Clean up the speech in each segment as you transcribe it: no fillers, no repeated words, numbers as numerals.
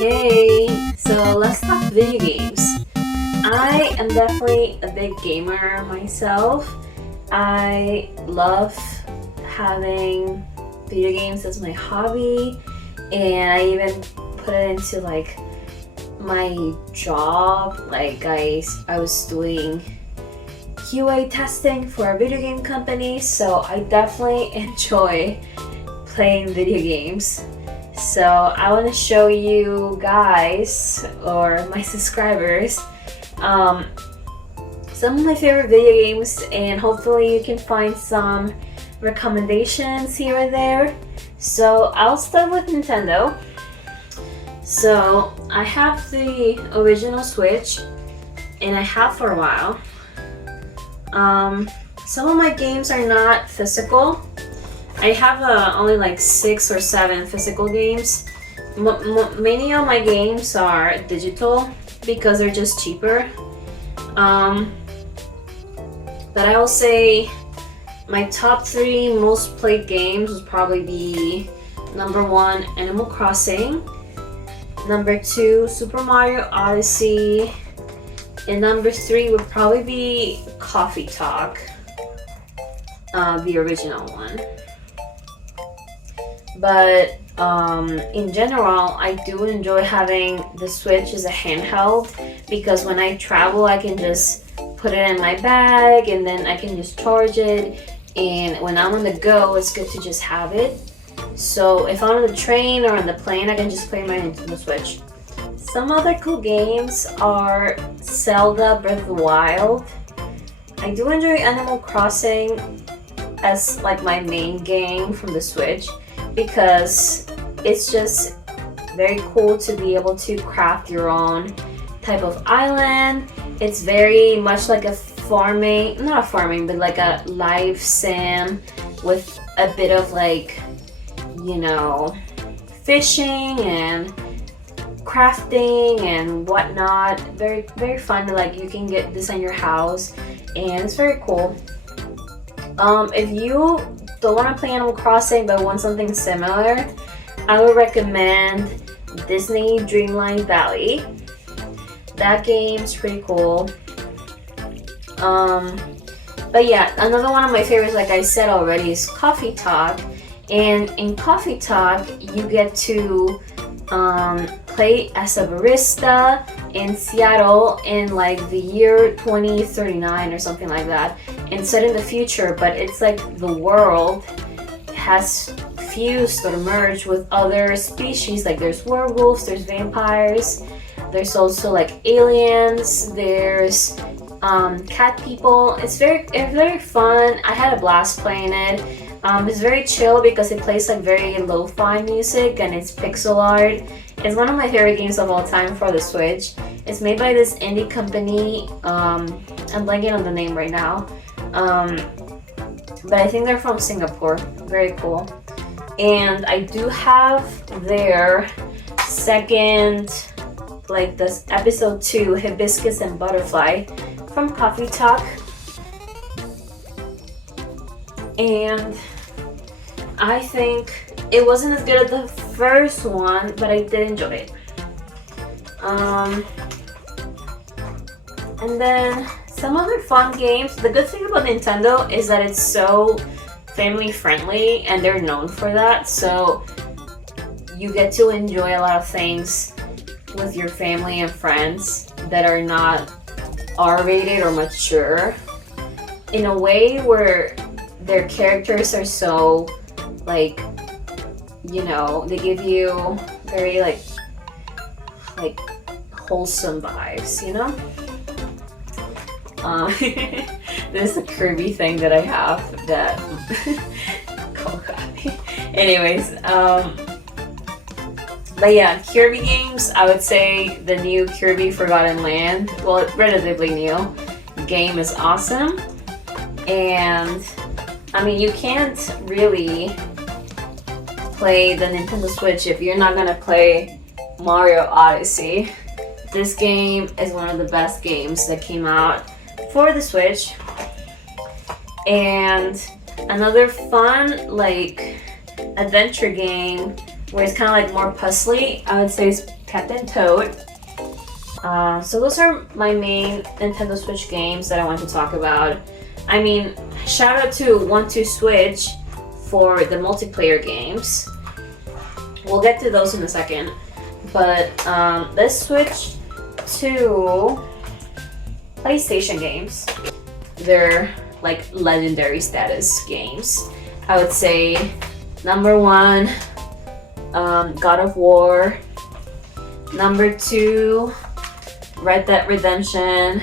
Hey, so let's talk video games. I am definitely a big gamer myself. I love having video games as my hobby, and I even put it into like my job. Like I was doing QA testing for a video game company, so I definitely enjoy playing video games. So I want to show you guys, or my subscribers, some of my favorite video games, and hopefully you can find some recommendations here and there. So I'll start with Nintendo. So I have the original Switch, and I have for a while. Some of my games are not physical. I have only like 6 or 7 physical games. Many of my games are digital because they're just cheaper. But I will say my top 3 most played games would probably be number 1, Animal Crossing, number 2, Super Mario Odyssey, and number 3 would probably be Coffee Talk, the original one. But in general, I do enjoy having the Switch as a handheld, because when I travel I can just put it in my bag and then I can just charge it, and when I'm on the go it's good to just have it. So if I'm on the train or on the plane, I can just play my Nintendo Switch. Some other cool games are Zelda Breath of the Wild. I do enjoy Animal Crossing as like my main game from the Switch, because it's just very cool to be able to craft your own type of island. It's very much like a farming, not a farming, but like a live sim with a bit of like, you know, fishing and crafting and whatnot. Very, very fun. Like you can get this on your house, and it's very cool. If you don't want to play Animal Crossing but want something similar, I would recommend Disney Dreamlight Valley. That game's pretty cool. But yeah, another one of my favorites, like I said already, is Coffee Talk. And in Coffee Talk, you get to play as a barista in Seattle in like the year 2039 or something like that. And set in the future, but it's like the world has fused or merged with other species. Like there's werewolves, there's vampires, there's also like aliens, there's cat people. It's very fun. I had a blast playing it. It's very chill because it plays like very lo-fi music and it's pixel art. It's one of my favorite games of all time for the Switch. It's made by this indie company. I'm blanking on the name right now. But I think they're from Singapore. Very cool. And I do have their second, like this episode 2, Hibiscus and Butterfly from Coffee Talk. And I think it wasn't as good as the first one, but I did enjoy it. And then some other fun games. The good thing about Nintendo is that it's so family friendly, and they're known for that. So you get to enjoy a lot of things with your family and friends that are not R-rated or mature, in a way where their characters are so like, you know, they give you very like wholesome vibes, you know? This is a Kirby thing that I have that oh god. Anyways, but yeah, Kirby games, I would say the new Kirby Forgotten Land, well, relatively new game, is awesome. And I mean, you can't really play the Nintendo Switch if you're not gonna play Mario Odyssey. This game is one of the best games that came out for the Switch. And another fun like adventure game where it's kind of like more puzzly, I would say is Captain Toad. So those are my main Nintendo Switch games that I want to talk about. I mean, shout out to 1-2-Switch for the multiplayer games. We'll get to those in a second. But let's switch to PlayStation games. They're like legendary status games. I would say number 1, God of War. Number 2, Red Dead Redemption.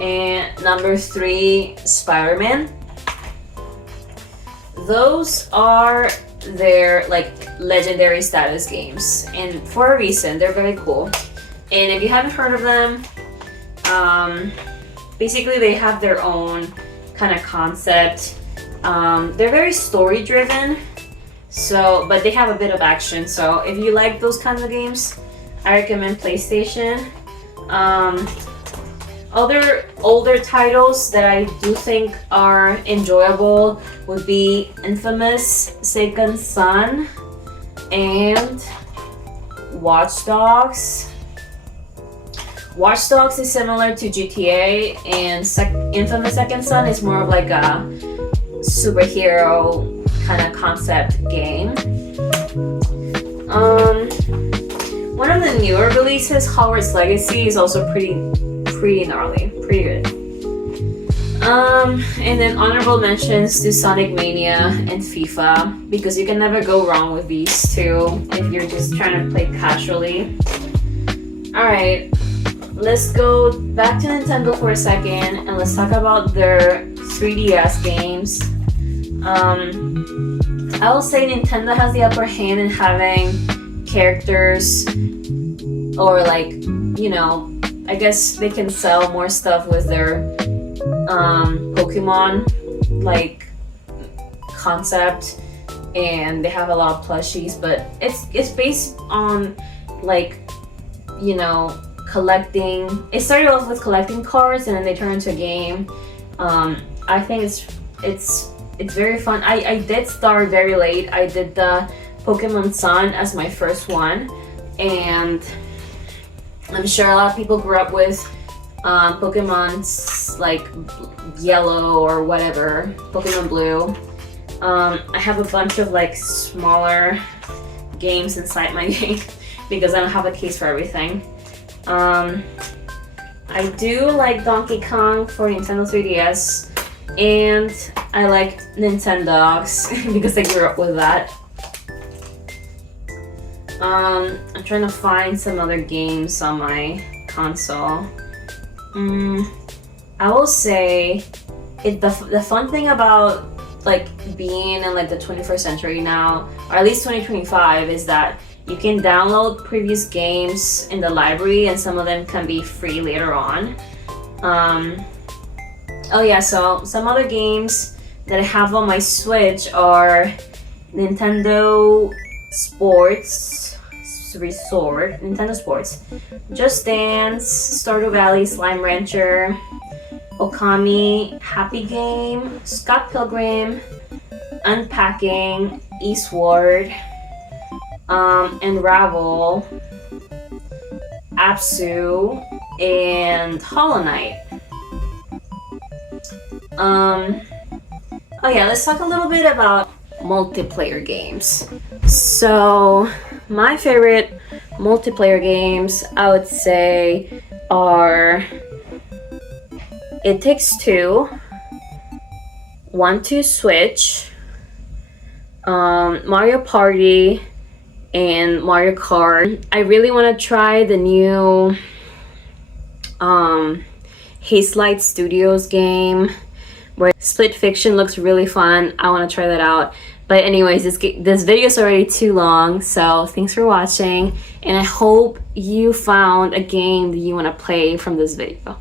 And number 3, Spider-Man. Those are their like legendary status games, and for a reason. They're very cool. And if you haven't heard of them, basically they have their own kind of concept. They're very story driven, but they have a bit of action. So if you like those kinds of games, I recommend PlayStation. Other older titles that I do think are enjoyable would be Infamous Second Son and Watch Dogs. Watch Dogs is similar to GTA, and Infamous Second Son is more of like a superhero kind of concept game. One of the newer releases, Hogwarts Legacy, is also pretty gnarly, pretty good. And then honorable mentions to Sonic Mania and FIFA, because you can never go wrong with these two if you're just trying to play casually. Alright, let's go back to Nintendo for a second and let's talk about their 3DS games. I will say Nintendo has the upper hand in having characters, or like, you know, I guess they can sell more stuff with their Pokemon like concept, and they have a lot of plushies, but it's based on like, you know, collecting. It started off with collecting cards and then they turned into a game. I think it's very fun. I did start very late. I did the Pokemon Sun as my first one, and I'm sure a lot of people grew up with Pokemon's like Yellow or whatever, Pokemon Blue. I have a bunch of like smaller games inside my game because I don't have a case for everything. I do like Donkey Kong for Nintendo 3DS, and I like Nintendogs because I grew up with that. I'm trying to find some other games on my console. I will say the fun thing about like being in like the 21st century now, or at least 2025, is that you can download previous games in the library and some of them can be free later on. Oh yeah, so some other games that I have on my Switch are Nintendo Sports Resort, Nintendo Sports, Just Dance, Stardew Valley, Slime Rancher, Okami, Happy Game, Scott Pilgrim, Unpacking, Eastward, Unravel, Apsu, and Hollow Knight. Oh yeah, let's talk a little bit about multiplayer games. So my favorite multiplayer games, I would say, are It Takes Two, 1-2-Switch, Mario Party, and Mario Kart. I really want to try the new Haste Light Studios game where Split Fiction looks really fun. I want to try that out. But anyways, this video is already too long, so thanks for watching, and I hope you found a game that you want to play from this video.